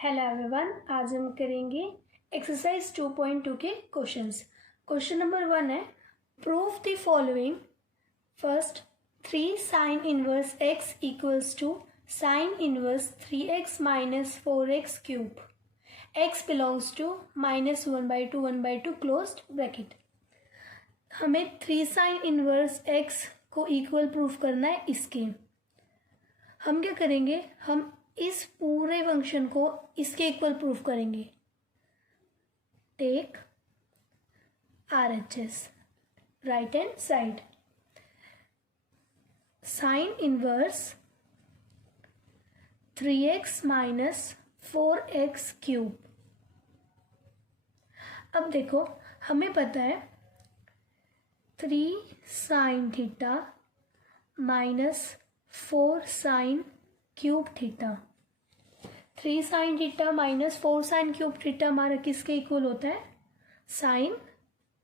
Hello everyone, आज हम करेंगे एक्सरसाइज 2.2 के क्वेश्चंस। क्वेश्चन नंबर 1 है, prove the following. First, 3 sine inverse x equals to sine inverse 3x minus 4x cube. x belongs to -1/2 1/2 closed bracket. हमें 3 sine inverse x को equal proof करना है इसके। हम क्या करेंगे, हम इस पूरे फंक्शन को इसके इक्वल प्रूफ करेंगे। Take RHS, right hand side, sine inverse 3x minus 4x cube. अब देखो, हमें पता है 3 sine theta minus 4 sine cube theta. 3 sine theta minus 4 sine cube theta हमारा किसके इक्वल होता है? Sine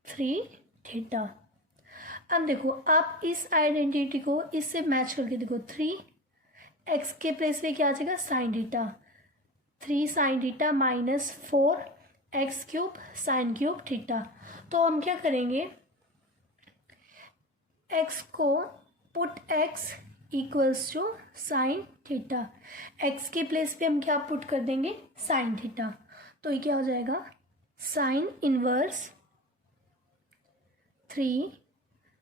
3 theta. अब देखो, आप इस आइडेंटिटी को इससे मैच करके देखो, 3x के प्लेस पे क्या आ जाएगा? Sine theta. 3 sine theta minus 4x cube sine cube theta. तो हम क्या करेंगे, x को put x equals to sine theta. x के प्लेस पे हम क्या पुट कर देंगे? Sine theta. तो ये क्या हो जाएगा? Sine inverse 3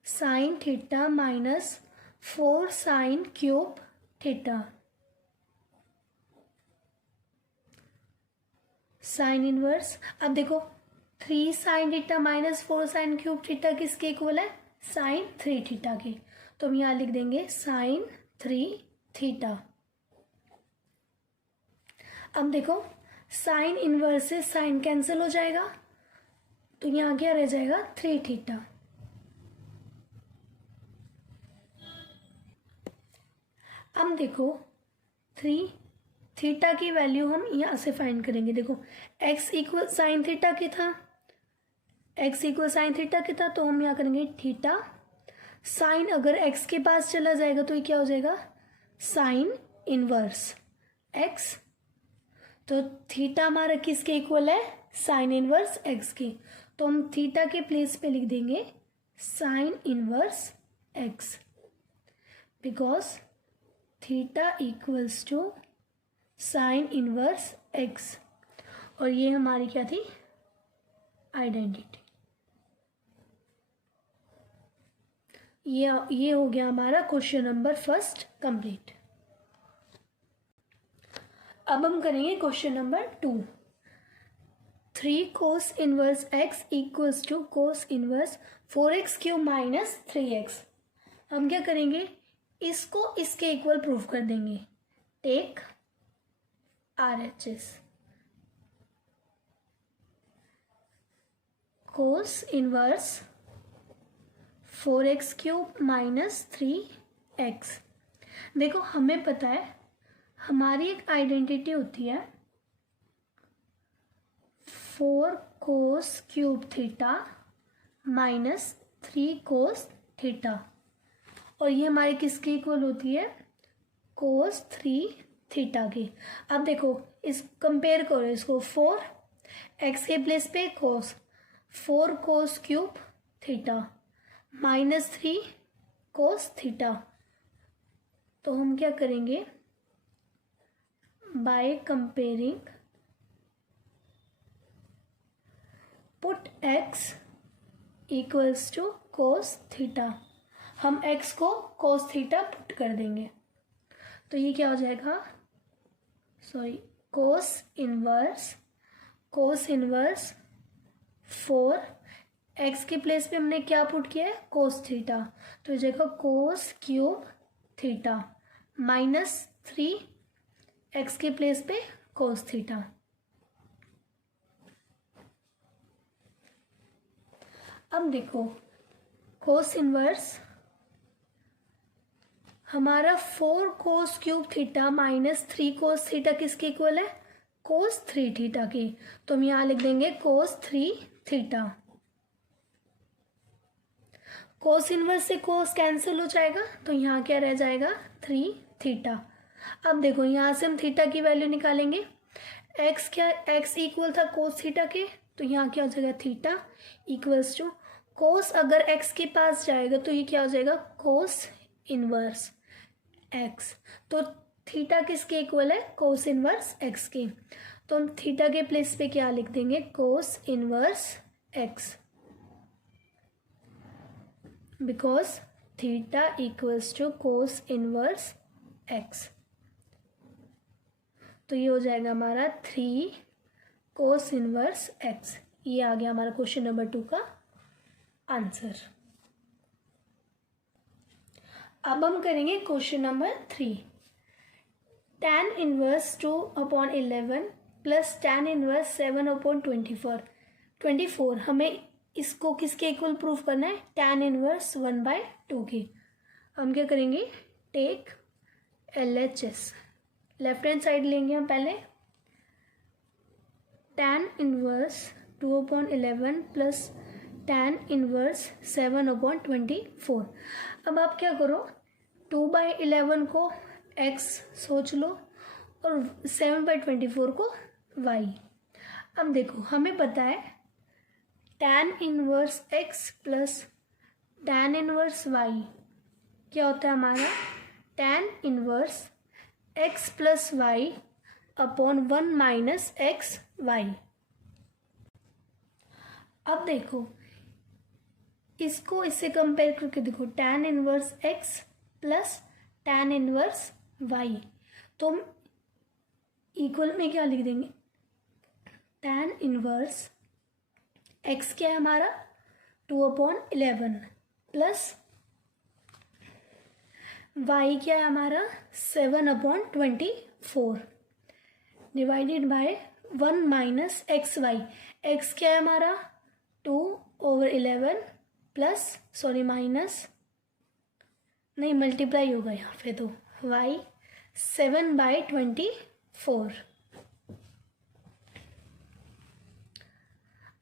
sine theta minus 4 sine cube theta. Sine inverse, अब देखो 3 sine theta minus 4 sine cube theta किसके इक्वल है? साइन 3 थीटा के। तो हम यहाँ लिख देंगे साइन 3 थीटा। अब देखो, साइन इनवर्स से साइन कैंसिल हो जाएगा, तो यहाँ क्या रह जाएगा? 3 थीटा। अब देखो, 3 थीटा की वैल्यू हम यहाँ से फाइंड करेंगे। देखो, x इक्वल साइन थीटा की था, x इक्वल साइन थीटा की था, तो हम यहाँ करेंगे थीटा। साइन अगर x के पास चला जाएगा तो ये क्या हो जाएगा? Sine inverse x। तो थीटा हमारा किसके इक्वल है? साइन इनवर्स x के। तो हम थीटा के प्लेस पे लिख देंगे sine inverse x, because theta equals to sine inverse x। और ये हमारी क्या थी? आइडेंटिटी। ये हो गया हमारा क्वेश्चन नंबर फर्स्ट कंप्लीट। अब हम करेंगे question number 2। 3 cos inverse x equals to cos inverse 4x cube minus 3x। हम क्या करेंगे, इसको इसके इक्वल प्रूफ कर देंगे। Take RHS, cos inverse 4x cube minus 3x। देखो, हमें पता है हमारी एक आइडेंटिटी होती है 4 cos cube theta minus 3 cos theta, और ये हमारी किसके इक्वल होती है? कोस 3 थीटा की। अब देखो, इस कंपेयर करो इसको, 4 x के प्लेस पे cos, 4 cos cube theta minus 3 cos theta. तो हम क्या करेंगे, by comparing put x equals to cos theta. हम x को कोस थीटा पुट कर देंगे, तो ये क्या हो जाएगा? कोस इनवर्स 4 x के प्लेस पे हमने क्या पुट किया है? कोस थीटा। तो ये जाएगा कोस क्यूब थीटा माइनस 3 x के प्लेस पे कोस थीटा। अब देखो, कोस इनवर्स हमारा 4 cos cube theta minus 3 cos theta किसके इक्वल है? कोस 3 थीटा के। तो हम यहाँ लिख देंगे कोस 3 थीटा। कोस इनवर्स से कोस कैंसिल हो जाएगा, तो यहाँ क्या रह जाएगा? 3 थीटा। अब देखो, यहाँ से हम थीटा की वैल्यू निकालेंगे, एक्स क्या, एक्स इक्वल था कोस थीटा के, तो यहाँ क्या हो जाएगा थीटा इक्वल्स टू कोस, अगर एक्स के पास जाएगा तो ये क्या हो जाएगा कोस इनवर्स एक्स। तो थीटा किसके इक्वल है, कोस इनवर्स एक्स के। तो हम थीटा के प्लेस पे क्या लिख देंगे, cos inverse x, because theta equals to cos inverse x. तो ये हो जाएगा हमारा 3 कोस इनवर्स एक्स। ये आ गया हमारा क्वेश्चन नंबर 2 का आंसर। अब हम करेंगे question number 3। tan inverse 2/11 plus tan inverse 7/24। हमें इसको किसके इक्वल प्रूफ करना है, tan इनवर्स 1/2 के। हम क्या करेंगे, take LHS, left hand side लेंगे हम पहले, tan inverse 2/11 plus tan inverse 7/24। अब आप क्या करो, 2/11 को x सोच लो और 7/24 को y। अब देखो हमें पता है tan inverse x plus tan inverse y क्या होता है हमारा, tan inverse x plus y upon 1 minus x y. अब देखो इसको इससे कंपेयर करके देखो, tan inverse x plus tan inverse y, तो हम इक्वल में क्या लिख देंगे, tan इनवर्स x क्या है हमारा 2/11 प्लस y क्या है हमारा 7/24 divided by 1 minus x y. X क्या है हमारा 2/11 प्लस सॉरी माइनस नहीं मल्टीप्लाई होगा यहाँ पे, तो y 7/24।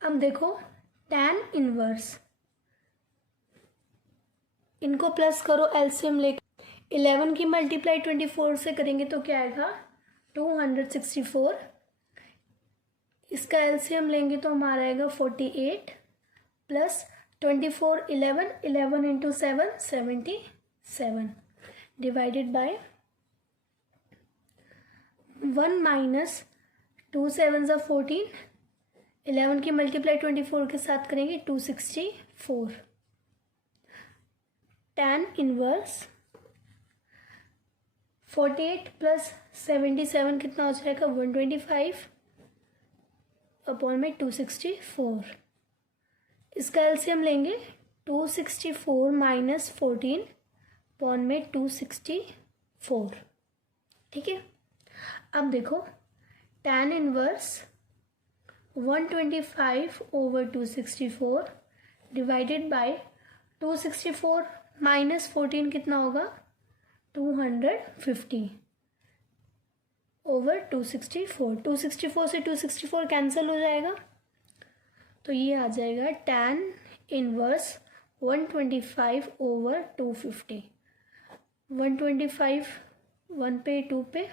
अब देखो tan इनवर्स, इनको प्लस करो एलसीएम लेके, 11 की मल्टीप्लाई 24 से करेंगे तो क्या आएगा 264। इसका एलसीएम लेंगे तो हमारा आएगा 48 plus 24 11 into 7 77 divided by 1 minus 2 7 ज़ा 14, 11 की मल्टीप्लाई 24 के साथ करेंगे 264। tan इनवर्स 48 प्लस 77 कितना हो जाएगा 125 अपॉन में 264। इसका एलसीएम लेंगे 264 माइनस 14 अपॉन में 264। ठीक है, अब देखो tan inverse 125/264 divided by 264 minus 14 कितना होगा 250 ओवर 264। 264 से 264 कैंसिल हो जाएगा, तो ये आ जाएगा tan इनवर्स 125/250। 125 1 पे 2 पे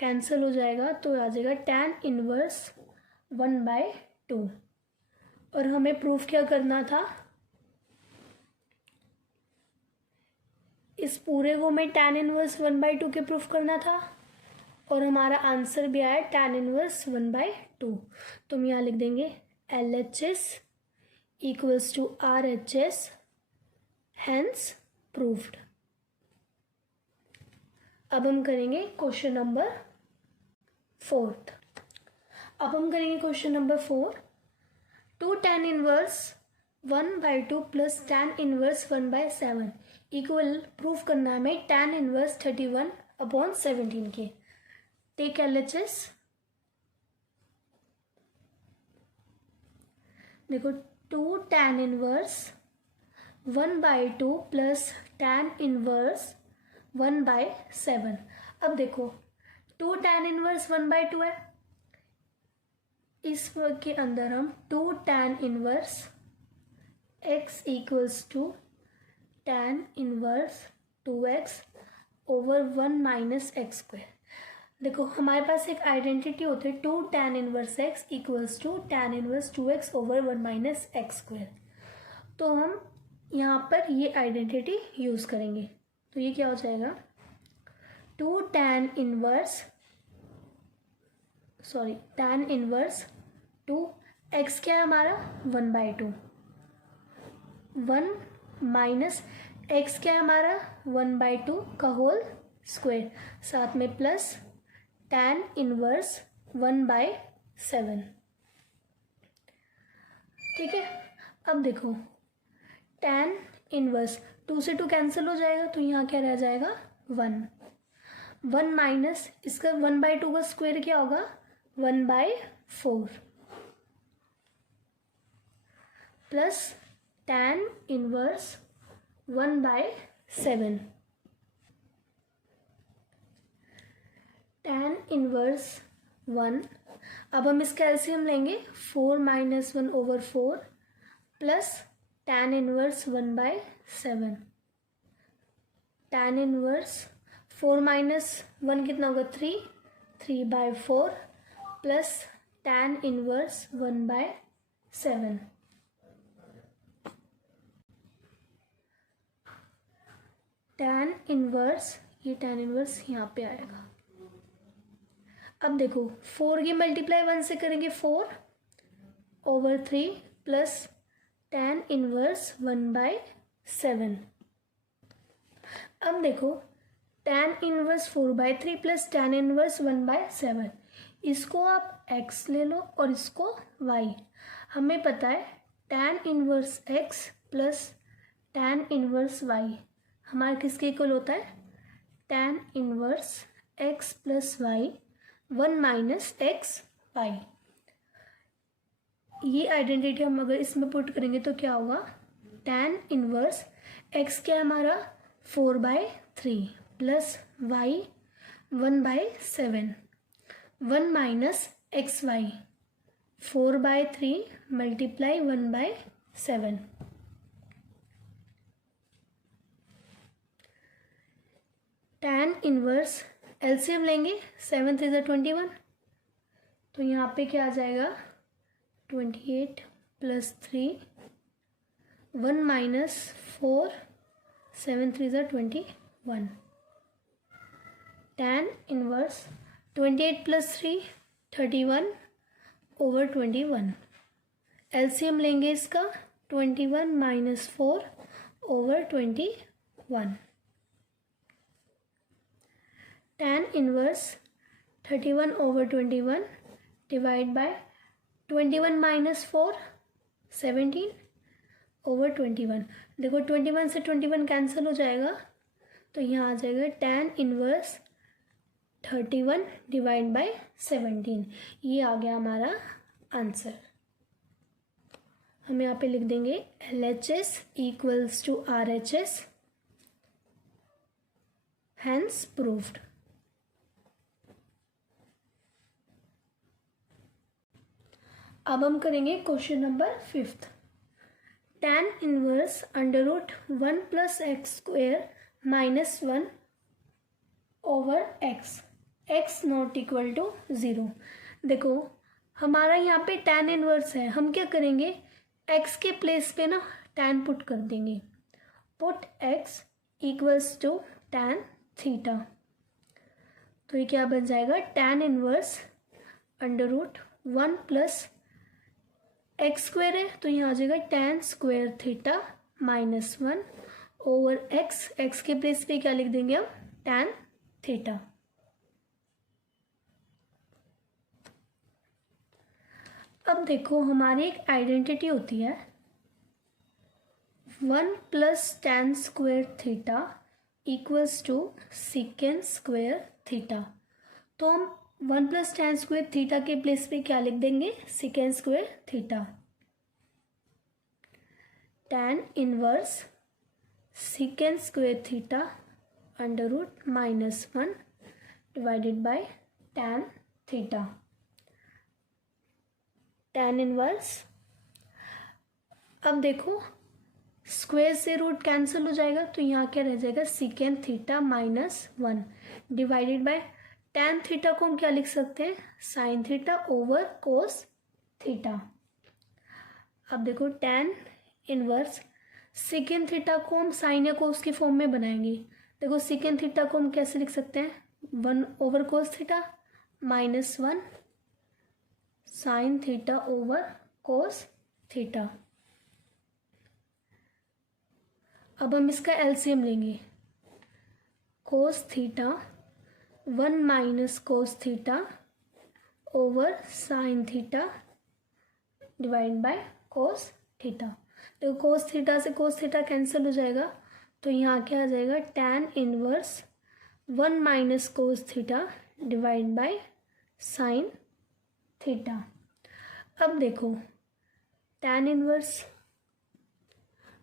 कैंसिल हो जाएगा, तो आ जाएगा tan इनवर्स 1/2। और हमें प्रूफ क्या करना था, इस पूरे को में tan इनवर्स 1/2 के प्रूफ करना था, और हमारा आंसर भी आया tan इनवर्स 1/2। तो हम यहाँ लिख देंगे LHS equals to RHS, hence proved. अब हम करेंगे क्वेश्चन नंबर 4। अब हम करेंगे question number 4। 2 tan inverse 1/2 plus tan inverse 1/7 equal proof करना है हमें tan इनवर्स 31/17 के। टेक LHS, देखो 2 tan inverse 1/2 plus tan inverse 1/7। अब देखो 2 tan इनवर्स 1/2 है, इस वर्ग के अंदर हम 2 tan inverse x equals to tan inverse 2x over 1 minus x square. देखो हमारे पास एक आइडेंटिटी होती है 2 tan inverse x equals to tan inverse 2x over 1 minus x square. तो हम यहाँ पर ये आइडेंटिटी यूज़ करेंगे। तो ये क्या हो जाएगा 2 tan इनवर्स टू x क्या है हमारा 1/2 1 माइनस x क्या है हमारा 1/2 का होल स्क्वायर, साथ में प्लस tan इनवर्स 1/7। ठीक है, अब देखो tan इनवर्स 2 से 2 कैंसिल हो जाएगा, तो यहाँ क्या रह जाएगा 1 माइनस इसका 1/2 का स्क्वायर क्या होगा 1/4 plus tan inverse 1/7 tan inverse 1। अब हम इसका एलसीएम लेंगे 4 minus 1 over 4 plus tan inverse 1/7। tan inverse 4 minus 1 कितना होगा 3/4 plus tan inverse 1/7। tan inverse यहाँ पे आएगा। अब देखो 4 की मल्टीप्लाई 1 से करेंगे 4 ओवर 3 प्लस tan इनवर्स 1/7। अब देखो tan inverse 4/3 plus tan inverse 1/7, इसको आप x ले लो और इसको y। हमें पता है tan inverse x plus tan inverse y हमारा किसके इक्वल होता है tan inverse x plus y 1 minus x y. ये आइडेंटिटी हम अगर इसमें पुट करेंगे तो क्या होगा tan इनवर्स x क्या है हमारा 4/3 plus y 1/7 1 minus x y 4/3 multiply 1/7। tan inverse LCM लेंगे 7 3 21, तो यहाँ पे क्या आ जाएगा 28 plus 3 1 minus 4 7 3 21। tan inverse 28 plus 3 31 over 21। LCM लेंगे इसका 21 minus 4 over 21। tan inverse 31 over 21 divide by 21 minus 4 17 over 21। देखो 21 से 21 कैंसिल हो जाएगा, तो यहाँ आ जाएगा tan इनवर्स 31 डिवाइड बाय 17। ये आ गया हमारा आंसर। हम यहाँ पे लिख देंगे LHS equals to RHS, hence proved. अब हम करेंगे question number 5। tan inverse under root 1 plus x square minus 1 over x not equal to 0। देखो हमारा यहाँ पे tan इनवर्स है, हम क्या करेंगे x के प्लेस पे ना tan पुट कर देंगे। Put x equals to tan theta, तो ये क्या बन जाएगा tan inverse under root 1 plus x square है, तो यहाँ आ जाएगा tan square theta minus 1 over x के प्लेस पे क्या लिख देंगे हम tan थीटा। अब देखो हमारी एक आइडेंटिटी होती है 1 plus tan square theta equals to secant square theta. तो हम 1 प्लस tan स्क्वायर थीटा के प्लेस पे क्या लिख देंगे secant square theta. tan inverse secant square theta under root minus 1 divided by tan theta. tan inverse, अब देखो square से रूट कैंसिल हो जाएगा, तो यहाँ क्या रह जाएगा secant theta minus 1 divided by tan theta को हम क्या लिख सकते हैं, sin theta over cos theta. अब देखो tan इनवर्स सेकेंड थीटा को हम साइन या कोस की फॉर्म में बनाएंगे। देखो सेकेंड थीटा को हम कैसे लिख सकते हैं, 1/cos theta -1 sin theta over cos theta. अब हम इसका एलसीएम लेंगे, cos theta 1 - cos theta over sin theta divide bye cos theta. देखो कोस थीटा से कोस थीटा कैंसिल हो जाएगा, तो यहाँ क्या आ जाएगा, tan inverse 1 - cos theta divide bye sin theta. अब देखो tan inverse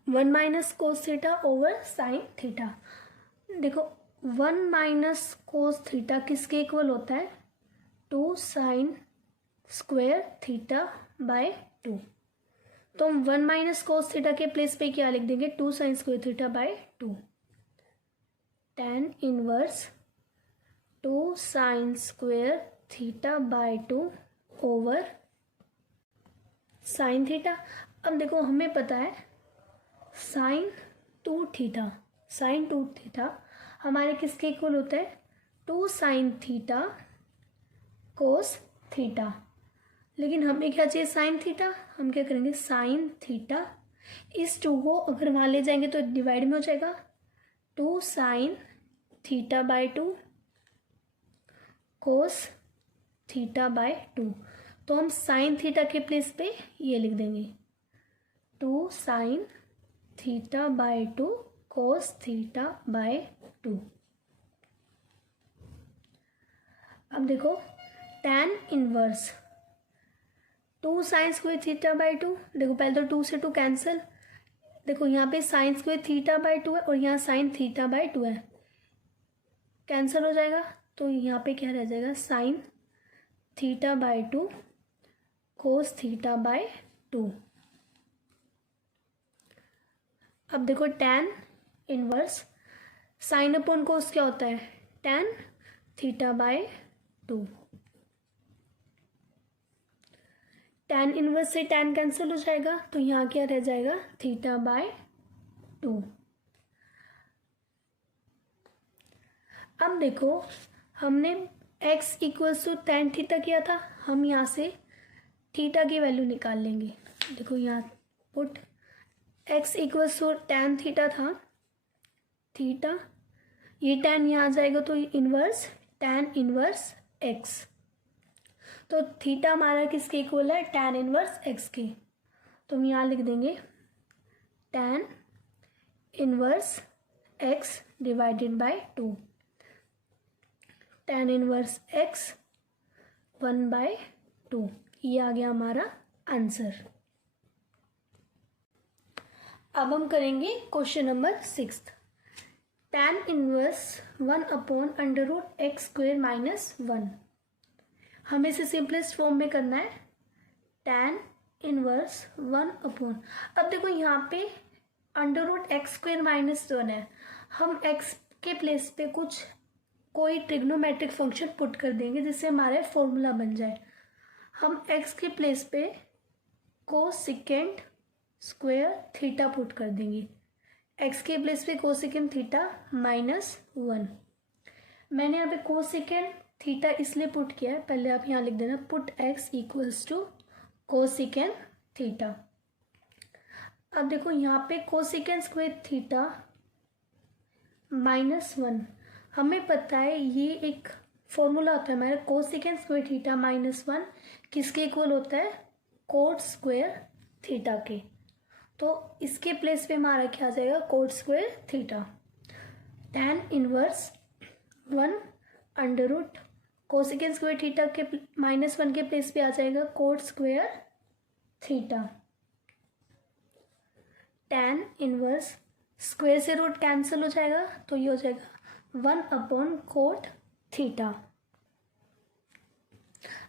1 - cos theta over sin theta. देखो 1 - cos थीटा किसके इक्वल होता है, 2 sin स्क्वायर थीटा बाय 2। तो हम 1 - cos थीटा के प्लेस पे क्या लिख देंगे, 2 sin square theta by 2। tan inverse 2 sin square theta by 2 over sin theta. अब देखो हमें पता है sin 2 थीटा हमारे किसके इक्वल होता है, 2 sin थीटा cos थीटा। लेकिन हमें क्या चाहिए, साइन थीटा। हम क्या करेंगे, साइन थीटा इस 2 को अगर वहाँ ले जाएंगे तो डिवाइड में हो जाएगा, 2 sin theta by 2 cos theta by 2। तो हम साइन थीटा के प्लेस पे ये लिख देंगे, 2 sin theta by 2 cos theta by 2। अब देखो tan inverse 2 sin square theta by 2। देखो पहले तो 2 से 2 कैंसिल, देखो यहाँ पे sin स्क्वायर थीटा बाय 2 है और यहाँ sin थीटा बाय 2 है, कैंसिल हो जाएगा। तो यहाँ पे क्या रह जाएगा, sin theta by 2 cos theta by 2। अब देखो tan inverse sin upon cos क्या होता है, tan theta by 2। tan inverse से tan कैंसिल हो जाएगा, तो यहाँ क्या रह जाएगा, थीटा बाय 2। अब देखो हमने x equals to tan theta किया था, हम यहाँ से थीटा की वैल्यू निकाल लेंगे। देखो यहाँ put x equals to tan theta था, थीटा ये tan यहाँ आ जाएगा तो इनवर्स tan इनवर्स x। तो थीटा हमारा किसके इक्वल है, tan इनवर्स x के। तो हम यहाँ लिख देंगे tan inverse x divided by 2, tan inverse x 1/2। ये आ गया हमारा आंसर। अब हम करेंगे question number 6। tan inverse 1/√x² - 1। हमें इसे सिंपलेस्ट फॉर्म में करना है, tan इनवर्स 1/। अब देखो यहाँ पे √x² - 1 है, हम x के प्लेस पे कोई ट्रिग्नोमेट्रिक फंक्शन पुट कर देंगे जिससे हमारा फॉर्मूला बन जाए। हम x के प्लेस पे कोसेकेंट स्क्वायर थीटा पुट कर देंगे, x के प्लेस पे कोसेकेंट थीटा -1। मैंने यहाँ पे कोसेकेंट थीटा इसलिए पुट किया है, पहले आप यहाँ लिख देना, put x equals to cosecant theta. अब देखो यहाँ पे कोसेकेंट स्क्वायर थीटा -1, हमें पता है ये एक फॉर्मूला होता है हमारा, कोसेकेंट स्क्वायर थीटा -1 किसके इक्वल होता है, कोट स्क्वायर थीटा के। तो इसके प्लेस पे हमारा क्या आ जाएगा, coat square theta. tan inverse 1 cosecant square theta के -1 के प्लेस पे आ जाएगा coat square theta. tan inverse square से रूट कैंसिल हो जाएगा, तो ये हो जाएगा 1/कोट थीटा।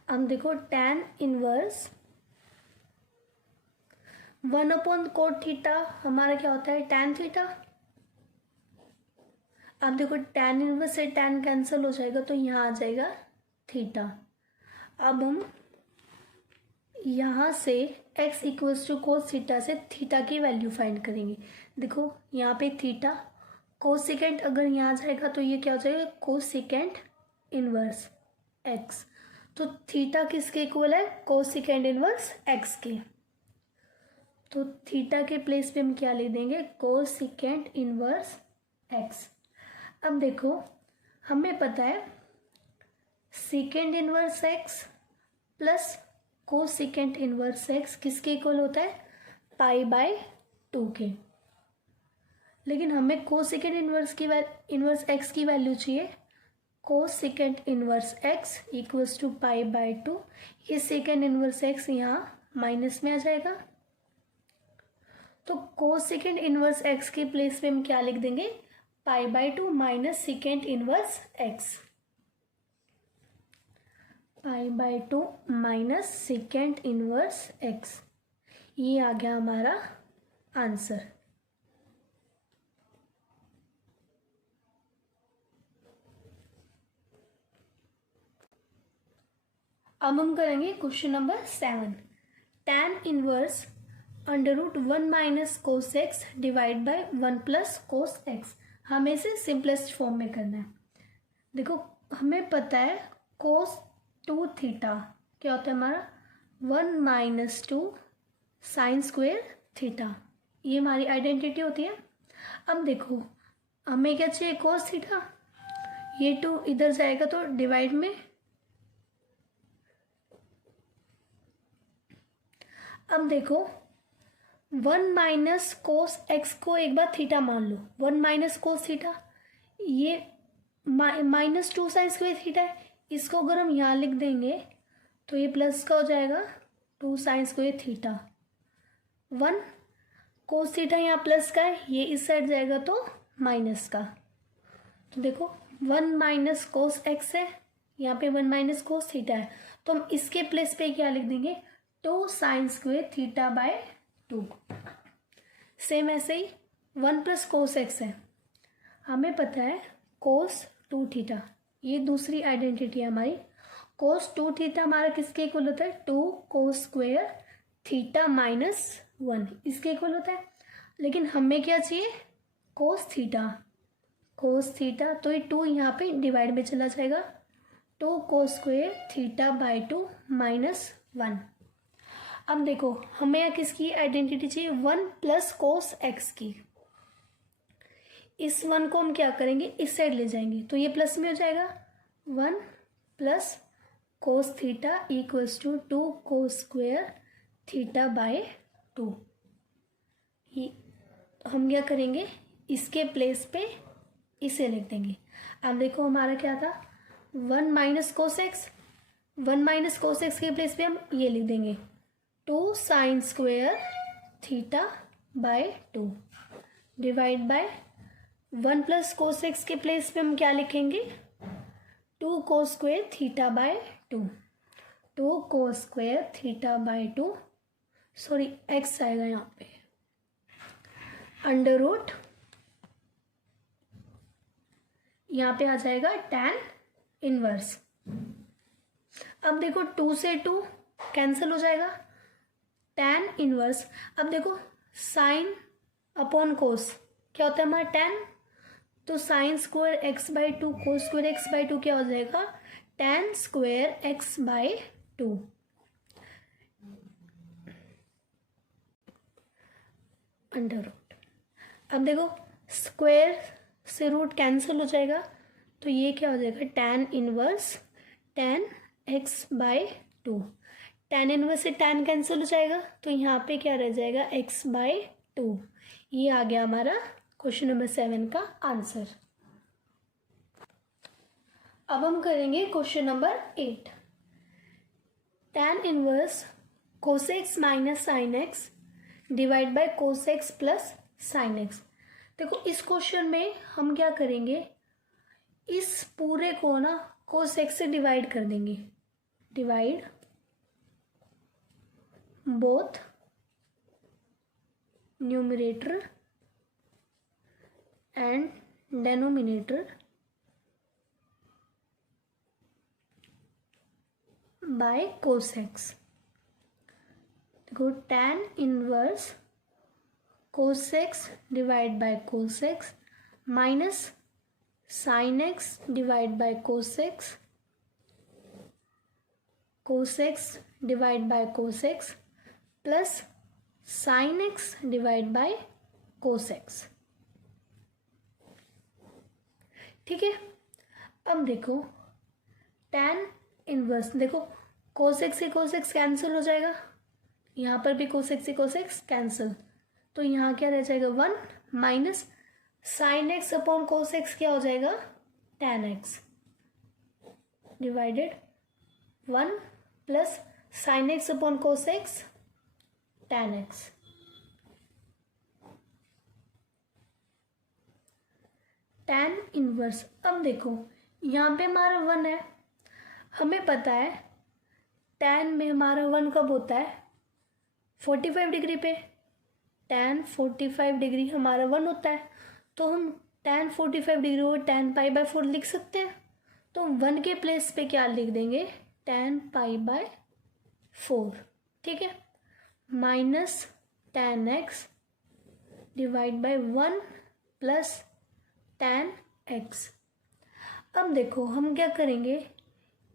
अब देखो tan इनवर्स 1/कोट थीटा हमारा क्या होता है, tan थीटा। अब देखो tan इनवर्स से tan कैंसिल हो जाएगा तो यहाँ आ जाएगा थीटा। अब हम यहाँ से x equals to cos theta से थीटा की वैल्यू फाइंड करेंगे। देखो यहाँ पे थीटा, कोसेकेंट अगर यहाँ आ जाएगा तो ये क्या हो जाएगा, कोसेकेंट इनवर्स x। तो थीटा किसके इक्वल है, कोसेकेंट इनवर्स x के। तो थीटा के प्लेस पे हम क्या लिख देंगे, कोसेकेंट इनवर्स x। अब देखो हमें पता है secant inverse x plus cosecant inverse x किसके इक्वल होता है, π/2 के। लेकिन हमें कोसेकेंट इनवर्स x की वैल्यू चाहिए। Cosecant inverse x equals to π/2। ये सेकेंड इनवर्स x यहाँ माइनस में आ जाएगा। तो कोसेकेंट इनवर्स x के प्लेस पे हम क्या लिख देंगे, π/2 minus secant inverse x। π/2 minus secant inverse x, ये आ गया हमारा आंसर। अब हम करेंगे question number 7। tan inverse √1 minus cos x divide bye 1 plus cos x. हमें इसे सिंपलेस्ट फॉर्म में करना है। देखो हमें पता है कोस 2 थीटा क्या होता है हमारा, 1 माइनस 2 साइन स्क्वेयर थीटा, ये हमारी आइडेंटिटी होती है। अब देखो हमें क्या चाहिए, कोस थीटा, ये 2 इधर जाएगा तो डिवाइड में। अब देखो 1 माइनस कोस एक्स को एक बार थीटा मान लो, 1 माइनस कोस थीटा, ये -2 साइन स्क्वेयर थीटा है। इसको अगर हम यहाँ लिख देंगे तो ये प्लस का हो जाएगा 2 sine square theta. 1 cos theta यहाँ प्लस का है, ये इस साइड जाएगा तो माइनस का। तो देखो 1 माइनस कोस एक्स है, यहाँ पे 1 माइनस कोस थीटा है, तो हम इसके प्लेस पे क्या लिख देंगे, 2 sine square theta by 2। Same ऐसे ही 1 प्लस कोस एक्स है, हमें पता है कोस 2 थीटा, ये दूसरी आइडेंटिटी है हमारी। कोस 2 थीटा हमारा किसके इक्वल होता है, 2 कोस स्क्वेयर थीटा माइनस 1, इसके इक्वल होता है। लेकिन हमें क्या चाहिए, कोस थीटा, कोस थीटा, तो ये 2 यहाँ पे डिवाइड में चला जाएगा, 2 cos square theta by 2 minus 1। अब देखो हमें यहाँ किसकी आइडेंटिटी चाहिए, 1 प्लस कोस एक्स की। इस 1 को हम क्या करेंगे, इस साइड ले जाएंगे तो ये प्लस में हो जाएगा, 1 plus cos theta equals to 2 cos square theta by 2। ये हम क्या करेंगे, इसके प्लेस पे इसे लिख देंगे। अब देखो हमारा क्या था, 1 minus cos x, 1 minus cos x के प्लेस पे हम ये लिख देंगे, 2 sine square theta by 2 divide by 1 plus cos x के प्लेस पे हम क्या लिखेंगे, 2 cos square theta by 2, 2 cos square theta by 2, sorry x आएगा यहाँ पे, अंडर रूट, यहाँ पे आ जाएगा tan इनवर्स। अब देखो 2 से 2 कैंसिल हो जाएगा, tan इनवर्स। अब देखो साइन अपॉन कोस क्या होता है हमारा, tan, तो sine square x by 2 cos square x by 2 क्या हो जाएगा, tan square x by 2। Under root. अब देखो स्क्वायर से रूट कैंसिल हो जाएगा तो ये क्या हो जाएगा, tan inverse tan x by 2। tan inverse से tan कैंसिल हो जाएगा तो यहाँ पे क्या रह जाएगा, x बाई 2। ये आ गया हमारा क्वेश्चन नंबर 7 का आंसर। अब हम करेंगे question number 8। tan inverse cos x minus sine X divide bye cos x plus sine x. देखो इस क्वेश्चन में हम क्या करेंगे, इस पूरे को ना cos x से डिवाइड कर देंगे, divide both numerator and denominator by cos X. देखो tan inverse cos X divide by cos X minus sine X divide by cos X, cos X divide by cos X plus sine X divide by cos X. ठीक है, अब देखो tan inverse, देखो कोसेक्स से कोसेक्स cancel हो जाएगा, यहाँ पर भी कोसेक्स से कोसेक्स कैंसिल, तो यहाँ क्या रह जाएगा 1 minus sine X upon cos X क्या हो जाएगा tan X divided 1 plus sine X upon cos X tan X. tan inverse, अब देखो यहाँ पे हमारा 1 है, हमें पता है tan में हमारा 1 कब होता है 45 डिग्री पे, tan 45 डिग्री हमारा 1 होता है, तो हम tan 45 डिग्री को tan पाई बाय 4 लिख सकते हैं, तो 1 के प्लेस पे क्या लिख देंगे tan पाई बाय 4। ठीक है, minus tan x divide bye 1 plus tan x. अब देखो हम क्या करेंगे,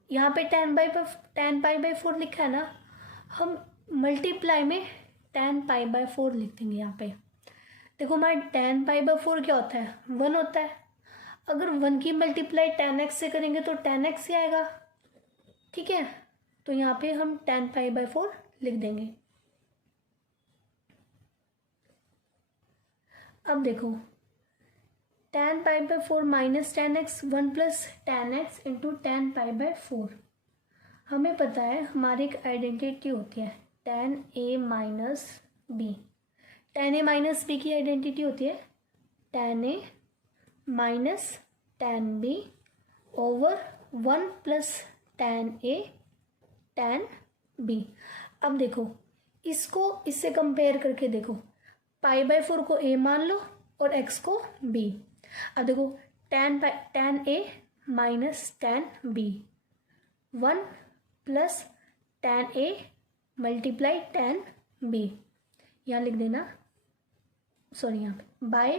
यहाँ पे tan पाई बाय 4 लिखा है ना, हम मल्टीप्लाई में tan पाई बाय 4 लिख देंगे। यहाँ पे देखो हमारा tan पाई बाय 4 क्या होता है 1 होता है, अगर 1 की मल्टीप्लाई tan x से करेंगे तो tan x ही आएगा। ठीक है, तो यहाँ पे हम tan पाई बाय 4 लिख देंगे। अब देखो tan pi by 4 minus tan x 1 plus tan x into tan pi by 4। हमें पता है हमारी एक आइडेंटिटी होती है tan a minus b, tan a minus b की आइडेंटिटी होती है tan a minus tan b over 1 plus tan a tan b। अब देखो इसको इससे कंपेयर करके देखो, पाई बाय 4 को a मान लो और x को b। अब देखो tan a minus tan b 1 plus tan a multiply tan b, यहाँ लिख देना, सॉरी यहाँ पे बाय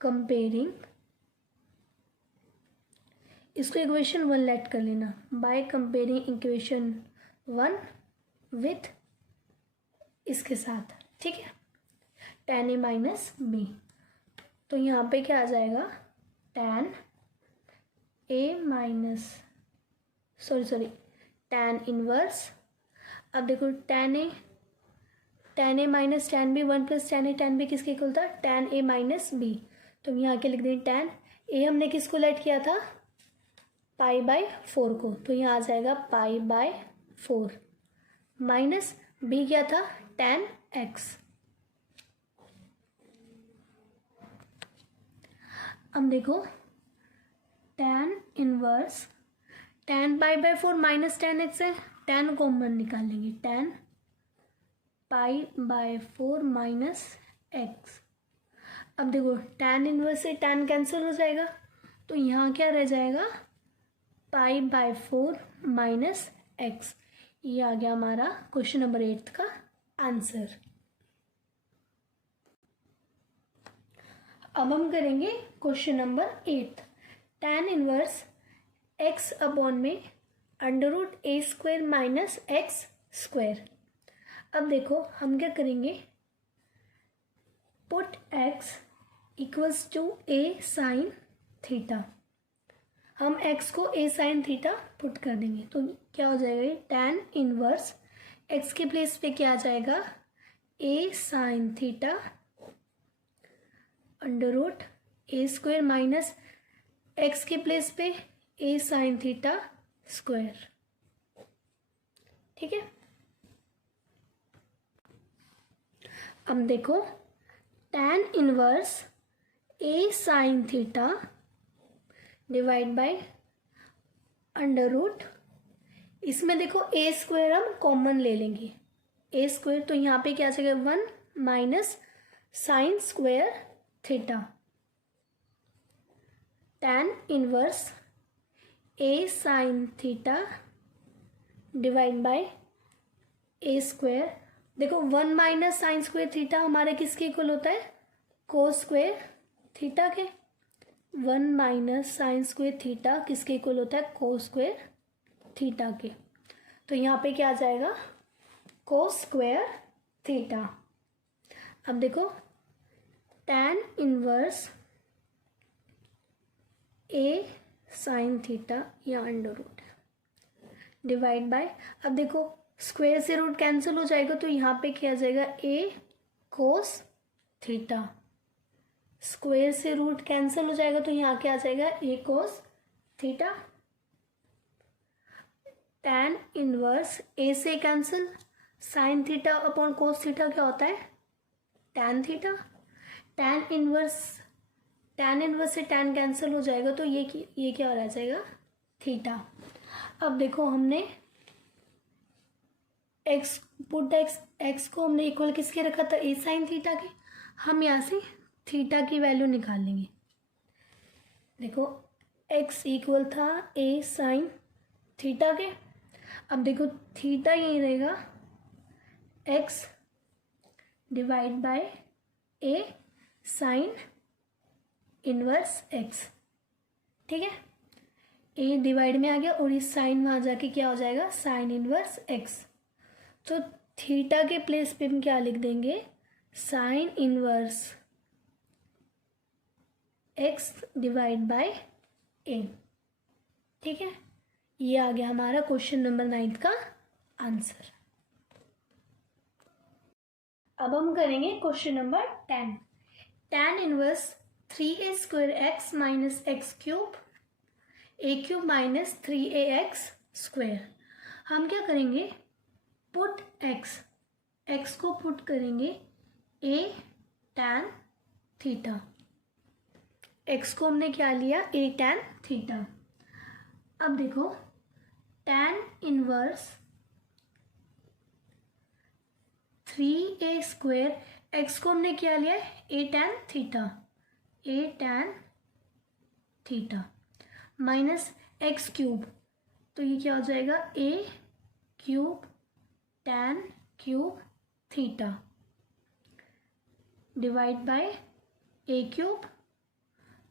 कंपेयरिंग, इसको इक्वेशन 1 लेट कर लेना, बाय कंपेयरिंग इक्वेशन 1 विथ इसके साथ। ठीक है, tan a माइनस बी, तो यहाँ पे क्या आ जाएगा tan a minus tan inverse. अब देखो tan a minus tan b 1 plus tan a tan b किसके इक्वल था tan a माइनस b, तो यहाँ के लिख दें tan a हमने किसको लेट किया था पाई बाय 4 को, तो यहाँ आ जाएगा पाई बाय 4 माइनस b क्या था tan x। अब देखो tan inverse tan pi by 4 minus tan x है, tan कॉमन निकालेंगे tan pi by 4 minus x। अब देखो tan इनवर्स से tan कैंसिल हो जाएगा, तो यहाँ क्या रह जाएगा पाई बाय 4 माइनस x। ये आ गया हमारा क्वेश्चन नंबर 8 का आंसर। अब हम करेंगे question number 8। tan inverse x upon में under root a square minus x square. अब देखो हम क्या करेंगे, put x equals to a sine theta, हम x को a साइन थीटा पुट कर देंगे, तो क्या हो जाएगा tan इनवर्स x के प्लेस पे क्या आ जाएगा a sine theta under root a square minus x के प्लेस पे a साइन थीटा स्क्वायर। ठीक है, अब देखो tan inverse a sine theta divide by under root, इसमें देखो a स्क्वायर हम कॉमन ले लेंगे a स्क्वायर, तो यहाँ पे क्या आ जाएगा 1 minus sine square theta tan inverse A sign theta divide by A square. देखो 1 माइनस साइन स्क्वायर थीटा हमारे किसके इक्वल होता है, कोस स्क्वायर थीटा के। 1 माइनस साइन स्क्वायर थीटा किसके इक्वल होता है, कोस स्क्वायर थीटा के। तो यहाँ पे क्या आ जाएगा, कोस स्क्वायर थीटा। अब देखो tan इनवर्स ए साइन थीटा या अंडर रूट डिवाइड बाय, अब देखो स्क्वायर से रूट कैंसिल हो जाएगा तो यहाँ पे क्या आ जाएगा, ए कोस थीटा। स्क्वायर से रूट कैंसिल हो जाएगा तो यहाँ क्या आ जाएगा, ए कोस थीटा। tan इनवर्स ए से cancel, sine theta upon cos theta क्या होता है, tan थीटा। tan इनवर्स से tan कैंसिल हो जाएगा तो ये क्या रह जाएगा, थीटा। अब देखो हमने x को हमने इक्वल किसके रखा था, ए साइन थीटा के। हम यहाँ से थीटा की वैल्यू निकाल लेंगे। देखो x इक्वल था ए साइन थीटा के। अब देखो थीटा यही रहेगा x divide by A sign inverse x, ठीक है। ए डिवाइड में आ गया और इस साइन में आ जाके क्या हो जाएगा, साइन इनवर्स x। तो थीटा के प्लेस पे हम क्या लिख देंगे, sine inverse x divide by A, ठीक है। ये आ गया हमारा क्वेश्चन नंबर 9 का आंसर। अब हम करेंगे question number 10। tan inverse 3a square X minus X cube A cube minus 3ax square. हम क्या करेंगे, पुट x को पुट करेंगे a tan थीटा। x को हमने क्या लिया, a tan थीटा। अब देखो tan inverse 3a square, x को हमने क्या लिया, a tan theta minus X cube, तो ये क्या हो जाएगा, a cube tan cube theta divide bye a cube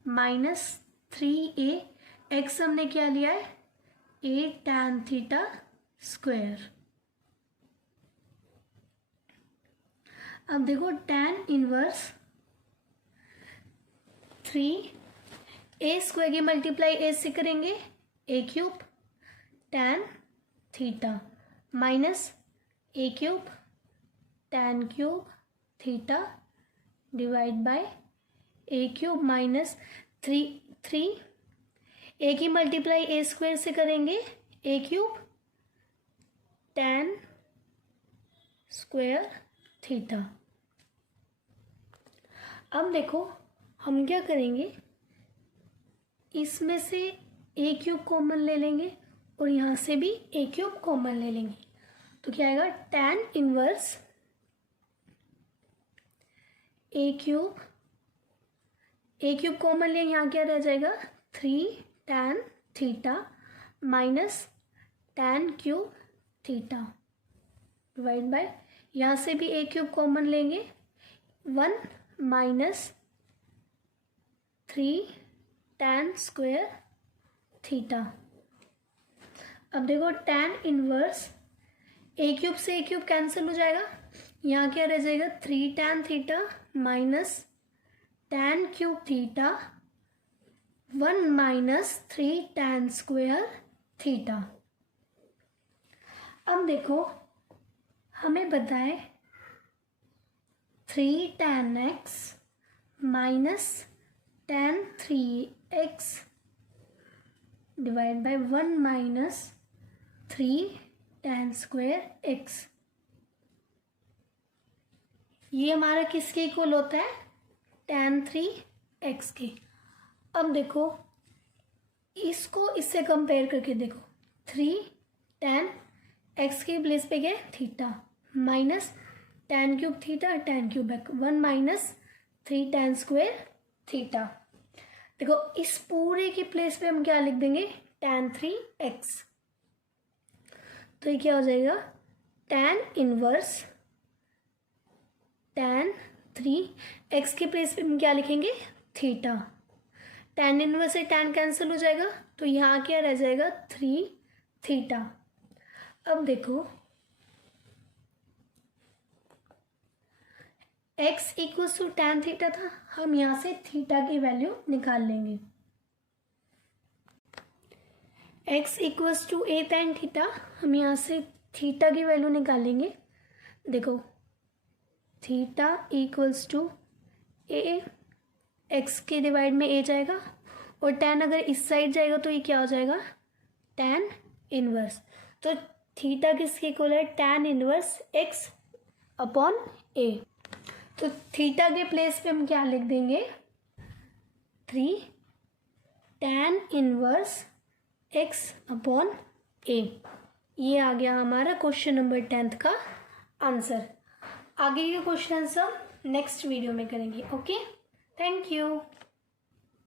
minus 3a, x हमने क्या लिया है, a tan थीटा स्क्वायर। अब देखो tan इनवर्स 3a स्क्वायर की मल्टीप्लाई a से करेंगे, a cube tan theta minus a cube tan cube theta divide bye a cube minus 3 a की मल्टीप्लाई a स्क्वायर से करेंगे, a cube tan square theta. अब देखो हम क्या करेंगे, इसमें से a क्यूब कॉमन ले लेंगे और यहाँ से भी a क्यूब कॉमन ले लेंगे, तो क्या आएगा, tan inverse a cube common ले, यहाँ क्या रह जाएगा, 3 tan theta minus tan cube theta divide bye, यहाँ से भी a क्यूब कॉमन लेंगे, 1 माइनस 3 tan स्क्वायर थीटा। अब देखो tan इनवर्स a क्यूब से a क्यूब कैंसिल हो जाएगा, यहाँ क्या रह जाएगा, 3 tan theta minus tan cube theta 1 minus 3 tan square theta. अब देखो हमें बताए 3 tan x minus tan 3x divide by 1 minus 3 tan square x। ये हमारा किसके इक्वल होता है, tan 3x के। अब देखो इसको इससे कंपेयर करके देखो, 3 tan x के प्लेस पे क्या है, theta minus tan cube theta tan cube 1 minus 3 tan square theta. देखो इस पूरे की प्लेस पे हम क्या लिख देंगे, tan 3x। तो ये क्या हो जाएगा, tan इनवर्स tan 3x के प्लेस पे हम क्या लिखेंगे, थीटा। tan इनवर्स से tan कैंसिल हो जाएगा, तो यहाँ क्या रह जाएगा, 3 थीटा। अब देखो x equals to tan theta था, हम यहाँ से थीटा की वैल्यू निकाल लेंगे। x equals to a tan theta, हम यहाँ से थीटा की वैल्यू निकालेंगे। देखो theta equals to a, x के डिवाइड में a जाएगा, और tan अगर इस साइड जाएगा तो ये क्या हो जाएगा, tan इनवर्स। तो थीटा किसके इक्वल है, tan inverse x upon a। तो थीटा के प्लेस पे हम क्या लिख देंगे, 3 tan inverse x upon a। ये आ गया हमारा क्वेश्चन नंबर 10th का आंसर। आगे के क्वेश्चन हम नेक्स्ट वीडियो में करेंगे। Okay, thank you.